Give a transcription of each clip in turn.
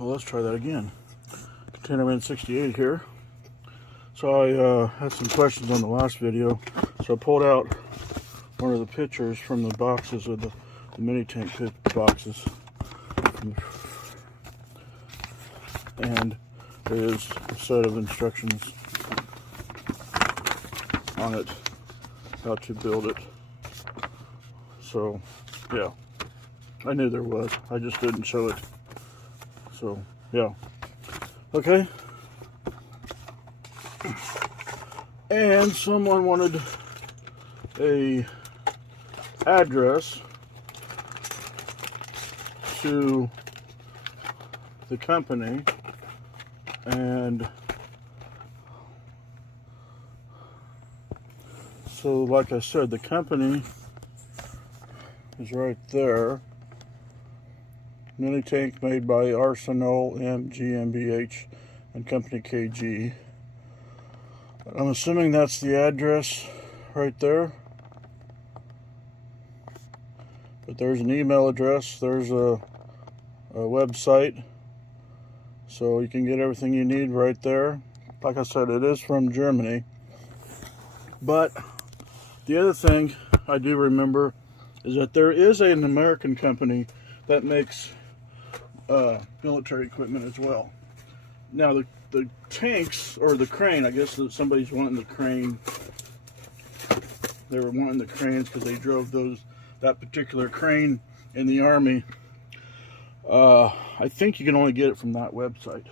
Well, let's try that again. Containerman 68 here. So I had some questions on the last video, so I pulled out one of the pictures from the boxes of the mini tank pit boxes, and there is a set of instructions on it how to build it. So yeah, I knew there was, I just didn't show it. So yeah, okay. And someone wanted a address to the company, and so like I said, the company is right there. Mini tank made by Arsenal M GmbH and Company KG. I'm assuming that's the address right there. But there's an email address, there's a website, so you can get everything you need right there. Like I said, it is from Germany. But the other thing I do remember is that there is an American company that makes military equipment as well. Now the tanks, or the crane, I guess that somebody's wanting the crane. They were wanting the cranes because they drove that particular crane in the Army. I think you can only get it from that website.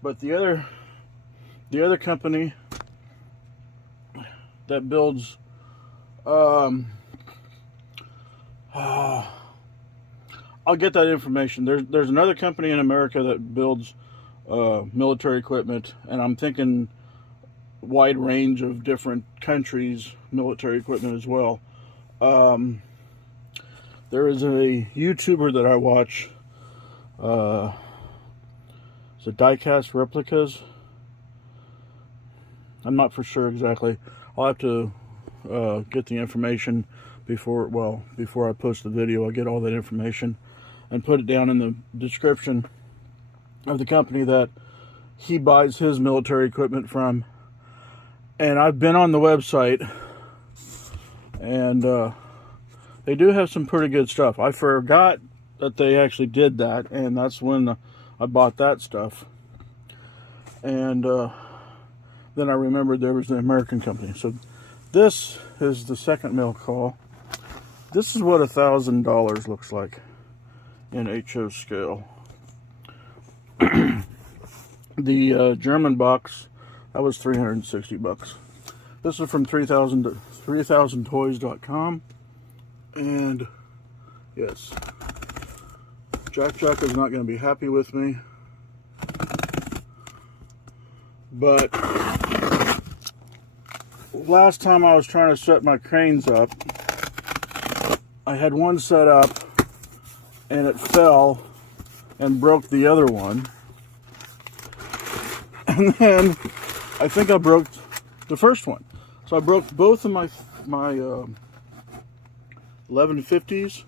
But the other company that builds I'll get that information. There's another company in America that builds military equipment, and I'm thinking wide range of different countries military equipment as well. There is a YouTuber that I watch. Is it Diecast Replicas? I'm not for sure exactly. I'll have to get the information before I post the video. I'll get all that information and put it down in the description of the company that he buys his military equipment from. And I've been on the website, and they do have some pretty good stuff. I forgot that they actually did that, and that's when I bought that stuff. And then I remembered there was an American company. So this is the second mail call. This is what $1,000 looks like in HO scale. The German box, that was 360 bucks. This is from 3000toys.com. And yes, Jack is not going to be happy with me. But last time I was trying to set my cranes up, I had one set up and it fell and broke the other one. And then I think I broke the first one. So I broke both of my 1150s.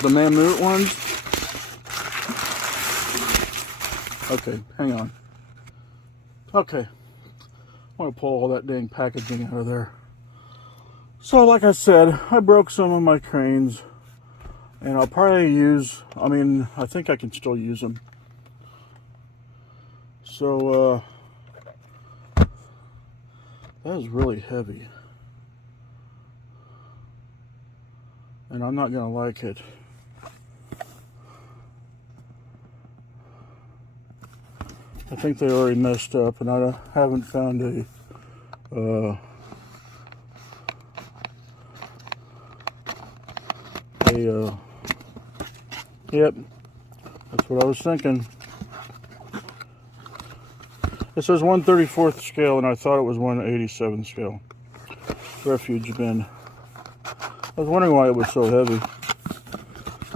The Mammut ones. Okay, hang on. Okay. I want to pull all that dang packaging out of there. So like I said, I broke some of my cranes. And I'll probably I think I can still use them. So, that is really heavy. And I'm not going to like it. I think they already messed up, and I haven't found a yep, that's what I was thinking. It says 1/34 scale, and I thought it was 1/87 scale. Refuge bin. I was wondering why it was so heavy.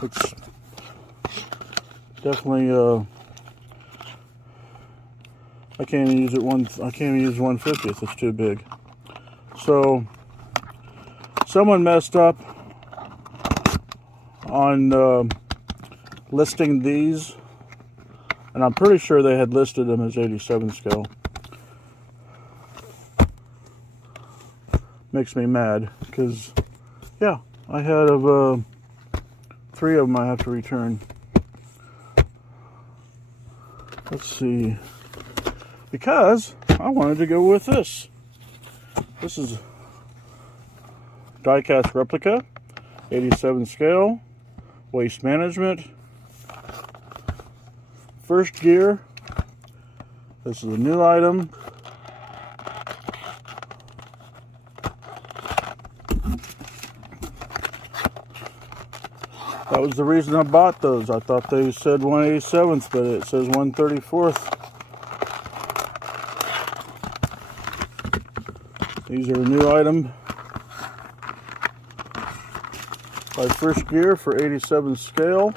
It's definitely I can't even use it I can't even use 1/50th. It's too big. So someone messed up on listing these, and I'm pretty sure they had listed them as 87 scale. Makes me mad because, yeah, I had 3 of them I have to return. Let's see, because I wanted to go with this. This is die-cast replica, 87 scale, waste management, first gear. This is a new item. That was the reason I bought those. I thought they said 187th, but it says 134th. These are a new item by First Gear for 87 scale.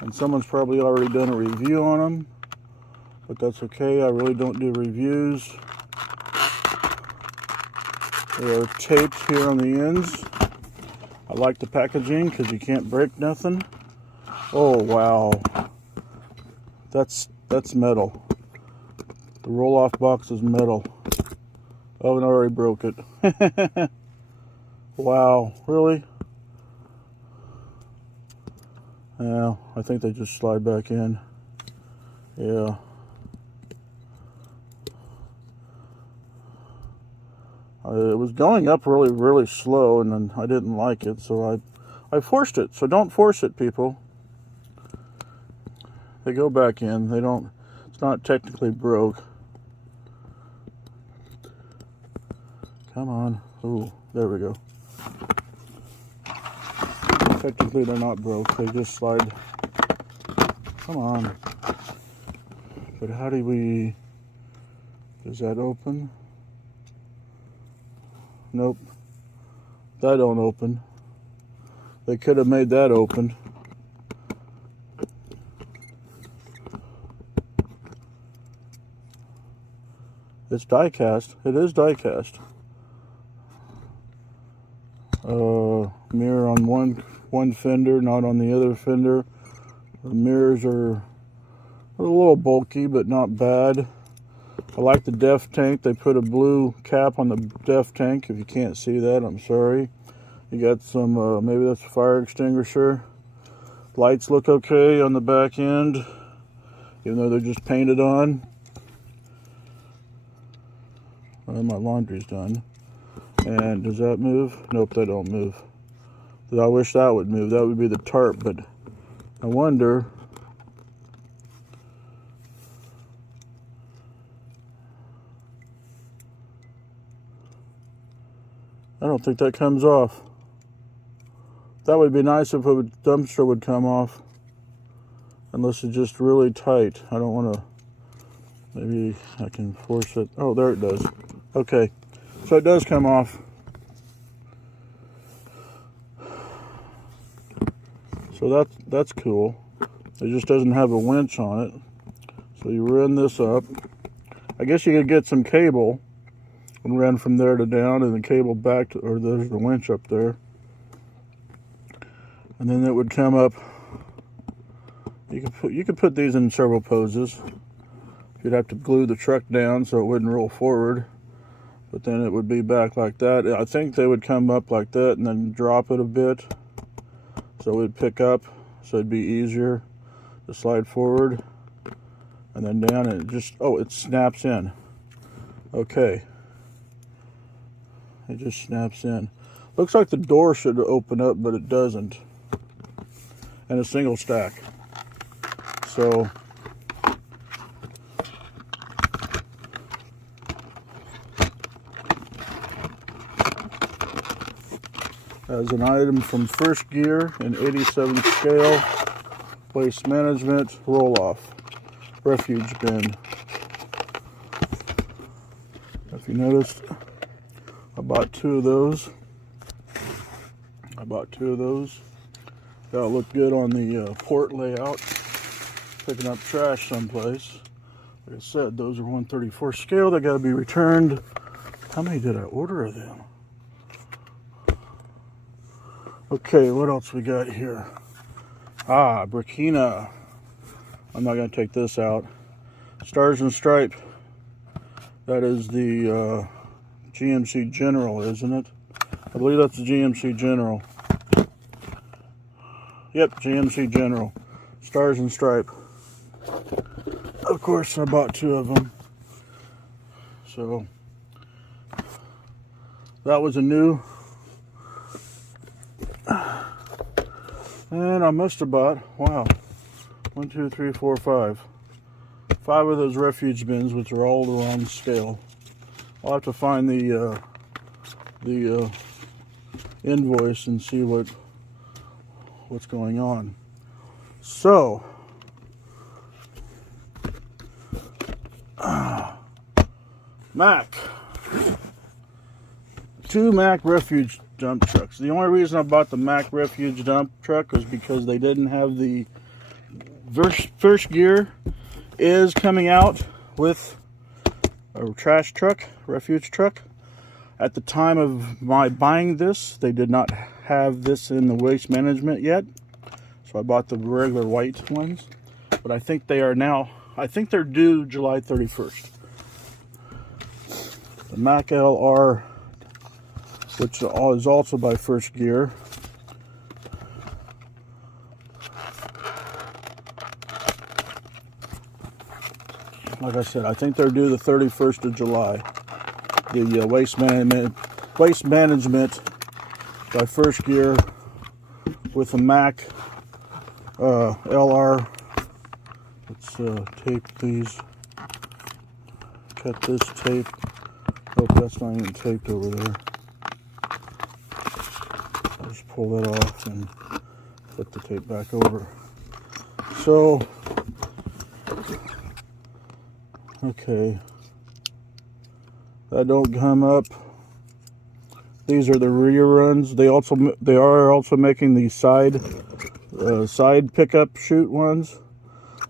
And someone's probably already done a review on them, but that's okay. I really don't do reviews. They are taped here on the ends. I like the packaging because you can't break nothing. Oh wow, that's metal. The roll-off box is metal. Oh, and I already broke it. Wow, really? Yeah, I think they just slide back in. Yeah. It was going up really, really slow, and then I didn't like it, so I forced it. So don't force it, people. They go back in. They don't. It's not technically broke. Come on. Ooh, there we go. Technically, they're not broke. They just slide. Come on. But how do we? Does that open? Nope. That don't open. They could have made that open. It's die cast. It is die cast. Mirror on one fender, not on the other fender. The mirrors are a little bulky, but not bad. I like the DEF tank. They put a blue cap on the DEF tank. If you can't see that, I'm sorry. You got some, maybe that's a fire extinguisher. Lights look okay on the back end, even though they're just painted on. Well, my laundry's done. And does that move? Nope, that don't move. I wish that would move. That would be the tarp, but I wonder. I don't think that comes off. That would be nice if the dumpster would come off. Unless it's just really tight. I don't want to. Maybe I can force it. Oh, there it does. Okay. So it does come off. So that's cool. It just doesn't have a winch on it. So you run this up. I guess you could get some cable and run from there to down, and the cable back to, or there's the winch up there. And then it would come up. You could put these in several poses. You'd have to glue the truck down so it wouldn't roll forward. But then it would be back like that. I think they would come up like that and then drop it a bit. So it would pick up, so it'd be easier to slide forward. And then down, and it just, oh, it snaps in. Okay. It just snaps in. Looks like the door should open up, but it doesn't. And a single stack. So as an item from First Gear in 87 scale, waste management, roll-off, refuge bin. If you noticed, I bought 2 of those. That'll look good on the port layout, picking up trash someplace. Like I said, those are 134 scale. They gotta be returned. How many did I order of them? Okay, what else we got here? Ah, Burkina. I'm not going to take this out. Stars and Stripe. That is the GMC General, isn't it? I believe that's the GMC General. Yep, GMC General. Stars and Stripe. Of course, I bought 2 of them. So, that was a new. And I must have bought, wow, 1, 2, 3, 4, 5. 5 of those refuge bins, which are all the wrong scale. I'll have to find the invoice and see what's going on. So, Mack. 2 Mack refuge dump trucks. The only reason I bought the Mack refuge dump truck was because they didn't have the First Gear is coming out with a trash truck, refuge truck. At the time of my buying this, they did not have this in the Waste Management yet. So I bought the regular white ones. But I think they are now, I think they're due July 31st. The Mack LR, which is also by First Gear. Like I said, I think they're due the 31st of July. The Waste Management by First Gear with the Mack LR. Let's tape these. Cut this tape. Oh, that's not even taped over there. I'll just pull that off and put the tape back over. So, okay, that don't come up. These are the rear runs. They are also making the side pickup chute ones.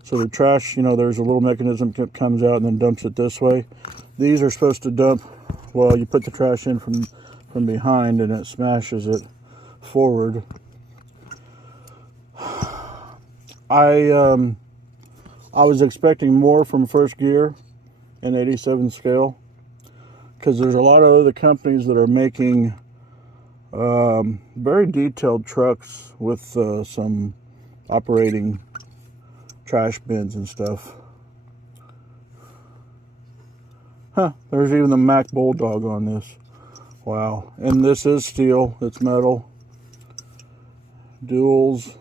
So the trash, there's a little mechanism that comes out and then dumps it this way. These are supposed to dump. Well, you put the trash in from behind and it smashes it forward. I was expecting more from First Gear in 87 scale, because there's a lot of other companies that are making very detailed trucks with some operating trash bins and stuff. There's even the Mack Bulldog on this. Wow. And this is steel, it's metal. Duals.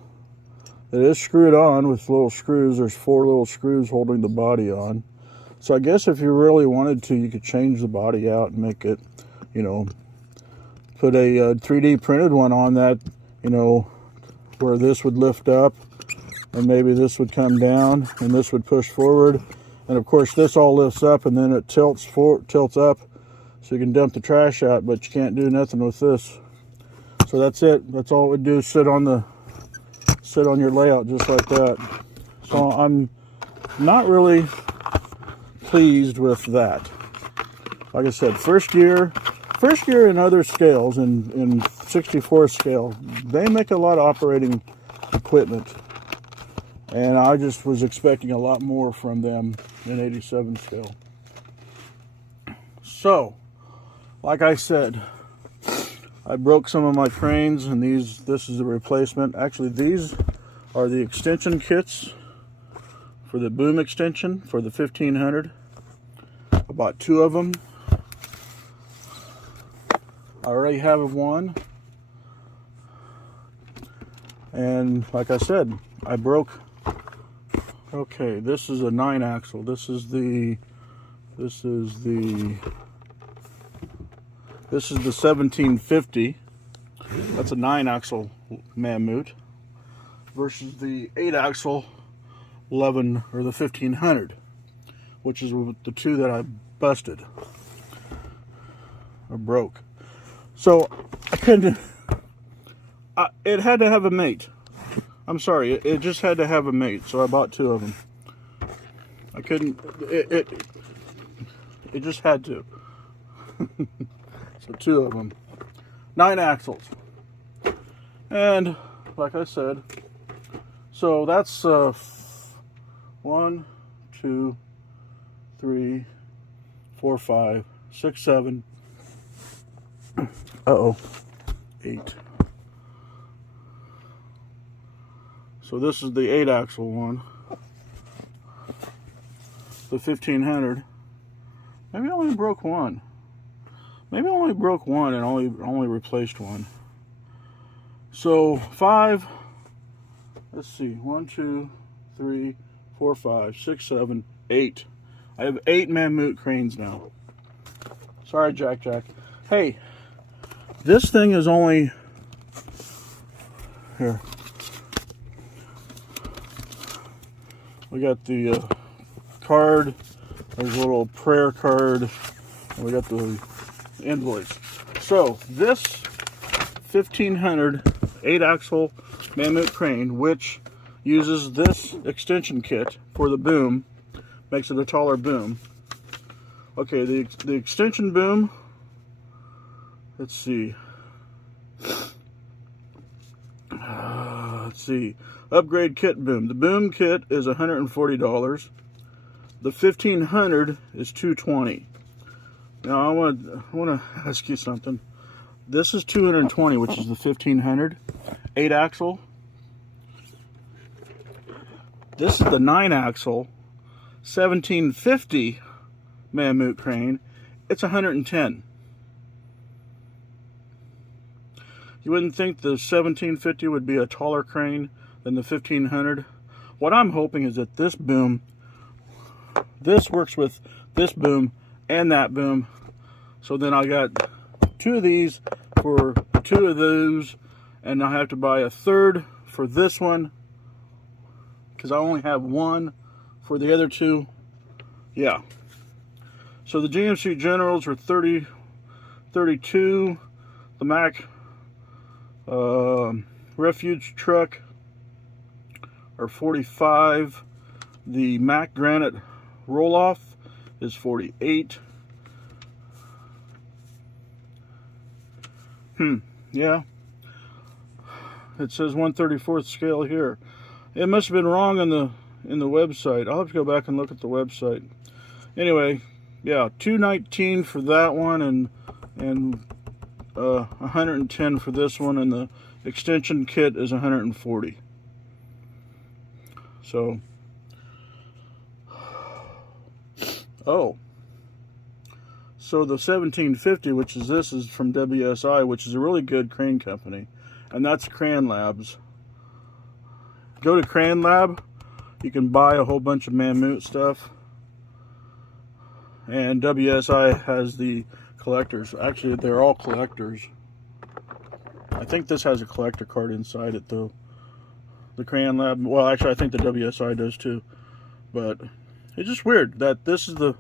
It is screwed on with little screws. There's 4 little screws holding the body on. So I guess if you really wanted to, you could change the body out and make it, put a 3D printed one on that, where this would lift up and maybe this would come down and this would push forward. And of course this all lifts up and then it tilts up so you can dump the trash out, but you can't do nothing with this. So that's it. That's all it would do, sit on your layout just like that. So I'm not really pleased with that. Like I said, First Gear and other scales in 64 scale, they make a lot of operating equipment. And I just was expecting a lot more from them in 87 scale. So, like I said, I broke some of my cranes, and this is a replacement. Actually, these are the extension kits for the boom extension for the 1500. I bought 2 of them. I already have one. And like I said, I broke. Okay, this is a 9-axle. This is the 1750. That's a 9-axle Mammut versus the 8-axle 11 or the 1500, which is the 2 that I busted or broke. So I couldn't. It had to have a mate. I'm sorry, it just had to have a mate, so I bought 2 of them. I couldn't. It just had to. So 2 of them. 9 axles. And like I said, so that's 1, 2, 3, 4, 5, 6, 7. 8. So this is the 8-axle one, the 1500. Maybe I only broke one. Maybe I only broke one and only replaced one. So 5. Let's see. 1, 2, 3, 4, 5, 6, 7, 8. I have 8 Mammut cranes now. Sorry, Jack. Hey, this thing is only here. We got the card. There's a little prayer card. And we got the invoice. So this 1500 8-axle Mammut crane, which uses this extension kit for the boom, makes it a taller boom. Okay, the extension boom. Let's see. Let's see. Upgrade kit boom. The boom kit is $140. The 1500 is $220. Now I want to ask you something. This is $220, which is the 1500 8-axle. This is the 9-axle 1750 Mammut crane. It's $110. You wouldn't think the 1750 would be a taller crane than the 1500. What I'm hoping is that this boom, this works with this boom and that boom. So then I got 2 of these for 2 of those, and I have to buy a 3rd for this one because I only have 1 for the other 2. Yeah. So the GMC Generals are 30, 32. The Mack Refuge truck are 45. The Mack Granite roll-off is 48. Yeah. It says 1/34 scale here. It must have been wrong in the website. I'll have to go back and look at the website. Anyway, yeah, $219 for that one, and $110 for this one, and the extension kit is $140. So, so the 1750, which is this, is from WSI, which is a really good crane company, and that's Cran Labs. Go to Cran Lab. You can buy a whole bunch of Mammut stuff, and WSI has the collectors. Actually, they're all collectors. I think this has a collector card inside it, though. The Cran Lab, well, actually, I think the WSI does too. But it's just weird that this is the,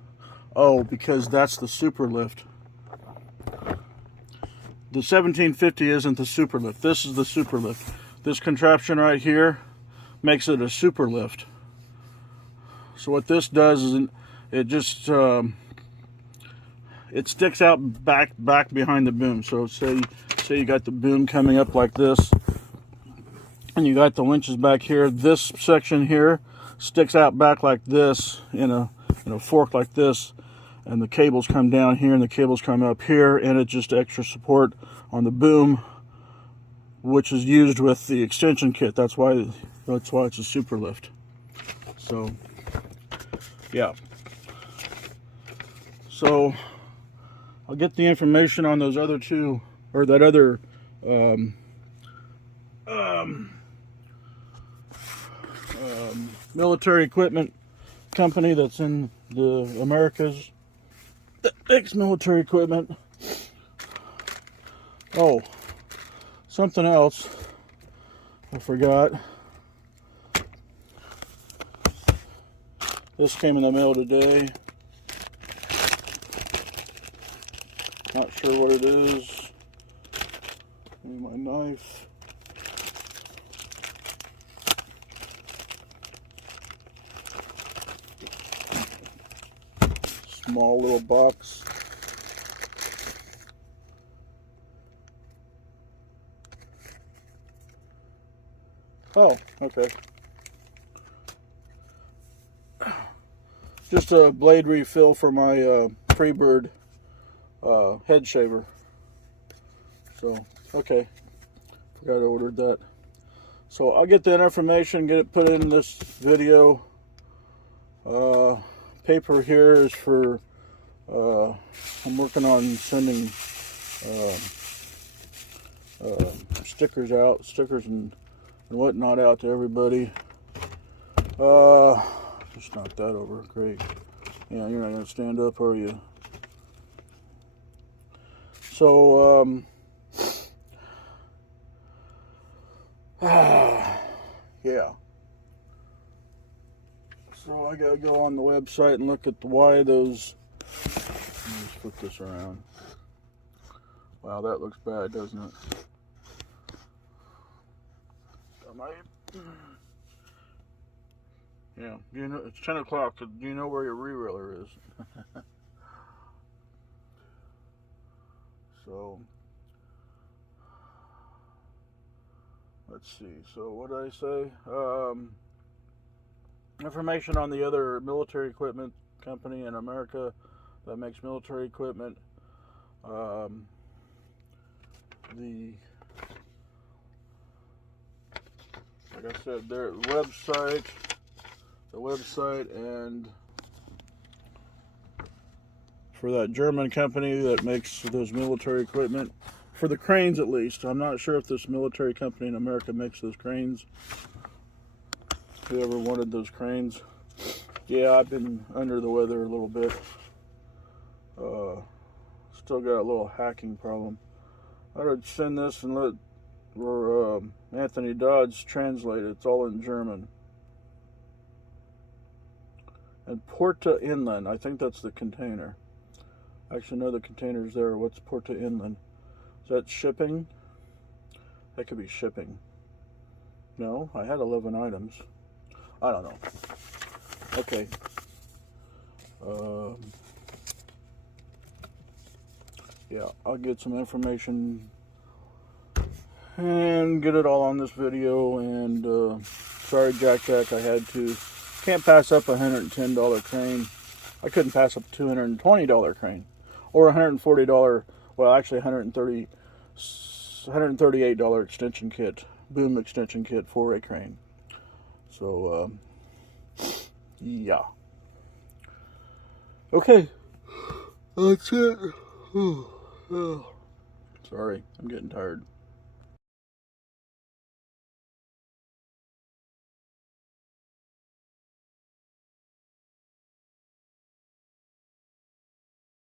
because that's the super lift. The 1750 isn't the super lift. This is the super lift. This contraption right here makes it a super lift. So what this does is it just it sticks out back behind the boom. So say you got the boom coming up like this, and you got the winches back here. This section here sticks out back like this in a fork like this, and the cables come down here and the cables come up here, and it's just extra support on the boom, which is used with the extension kit. That's why it's a super lift. So yeah. So I'll get the information on those other 2, or that other military equipment company that's in the Americas that makes military equipment. Oh, something else I forgot. This came in the mail today. Not sure what it is. Need my knife. Small little box. Oh, okay. Just a blade refill for my Freebird head shaver. So, okay. Forgot I ordered that. So I'll get that information, get it put in this video. Paper here is for, I'm working on sending stickers and whatnot out to everybody. Just knock that over. Great. Yeah, you're not going to stand up, are you? So, yeah. So I gotta go on the website and look at why those. Let me just flip this around. Wow, that looks bad, doesn't it? Yeah. Do you know it's 10 o'clock? So do you know where your re-railer is? So let's see. So what did I say? Information on the other military equipment company in America that makes military equipment. Like I said, their website, and for that German company that makes those military equipment, for the cranes at least. I'm not sure if this military company in America makes those cranes. Whoever wanted those cranes. Yeah, I've been under the weather a little bit. Still got a little hacking problem. I would send this and let Anthony Dodds translate it. It's all in German. And Porta Inland, I think that's the container. Actually, no, the container's there. What's Porta Inland? Is that shipping? That could be shipping. No, I had 11 items. I don't know. Okay. Yeah, I'll get some information and get it all on this video. And sorry, Jack, I had to. Can't pass up a $110 crane. I couldn't pass up a $220 crane, or $140. Well, actually, $138 extension kit, boom extension kit for a crane. So, yeah. Okay, that's it. Sorry, I'm getting tired.